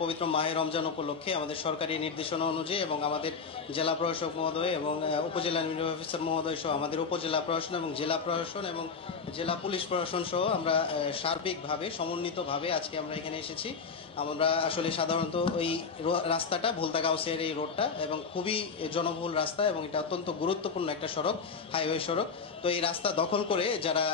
পবিত্র মাহে রমজান উপলক্ষে আমাদের সরকারি নির্দেশনা অনুযায়ী এবং আমাদের জেলা প্রশাসক মহোদয় এবং উপজেলা নির্বাহী অফিসার মহোদয় সহ আমাদের উপজেলা প্রশাসন এবং জেলা প্রশাসন এবং জেলা পুলিশ প্রশাসন সহ আমরা সার্বিকভাবে সমন্বিতভাবে আজকে আমরা এখানে এসেছি। আমরা আসলে সাধারণত ওই রাস্তাটা ভুলতা গাউসের এই রোডটা এবং খুবই জনবহুল রাস্তা এবং এটা অত্যন্ত গুরুত্বপূর্ণ একটা সড়ক, হাইওয়ে সড়ক। তো এই রাস্তা দখল করে যারা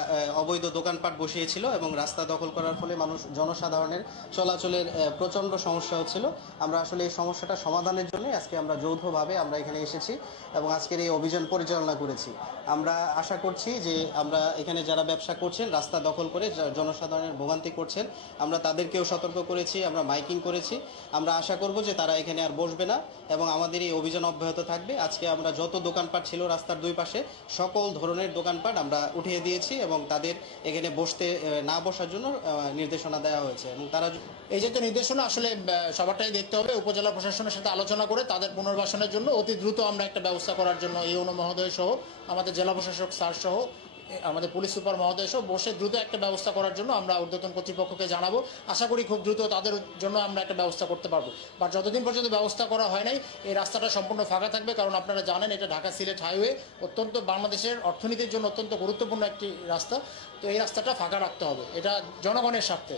অবৈধ দোকানপাট বসিয়েছিল এবং রাস্তা দখল করার ফলে জনসাধারণের চলাচলের প্রচণ্ড সমস্যা হচ্ছিল। আমরা আসলে এই সমস্যাটা সমাধানের জন্য আজকে আমরা যৌথভাবে আমরা এখানে এসেছি এবং আজকের এই অভিযান পরিচালনা করেছি। আমরা আশা করছি যে আমরা এখানে যারা ব্যবসা করছেন রাস্তা দখল করে জনসাধারণের ভোগান্তি করছেন, আমরা তাদেরকেও সতর্ক করেছি, আমরা মাইকিং করেছি। আমরা আশা করব যে তারা এখানে আর বসবে না এবং আমাদের এই অভিযান অব্যাহত থাকবে। আজকে আমরা যত দোকানপাট ছিল রাস্তার দুই পাশে সকল ধরনের দোকানপাট আমরা উঠিয়ে দিয়েছি এবং তাদের এখানে না বসার জন্য নির্দেশনা দেওয়া হয়েছে এবং তারা এই যে নির্দেশনা আসলে সবারটাই দেখতে হবে। উপজেলা প্রশাসনের সাথে আলোচনা করে তাদের পুনর্বাসনের জন্য অতি দ্রুত আমরা একটা ব্যবস্থা করার জন্য ইউনো মহোদয় সহ আমাদের জেলা প্রশাসক স্যার সহ আমাদের পুলিশ সুপার মহোদয় সহ বসে দ্রুত একটা ব্যবস্থা করার জন্য আমরা ঊর্ধ্বতন কর্তৃপক্ষকে জানাবো। আশা করি খুব দ্রুত তাদের জন্য আমরা একটা ব্যবস্থা করতে পারবো। বাট যতদিন পর্যন্ত ব্যবস্থা করা হয় নাই এই রাস্তাটা সম্পূর্ণ ফাঁকা থাকবে, কারণ আপনারা জানেন এটা ঢাকা সিলেট হাইওয়ে, অত্যন্ত বাংলাদেশের অর্থনীতির জন্য অত্যন্ত গুরুত্বপূর্ণ একটি রাস্তা। তো এই রাস্তাটা ফাঁকা রাখতে হবে, এটা জনগণের স্বার্থে।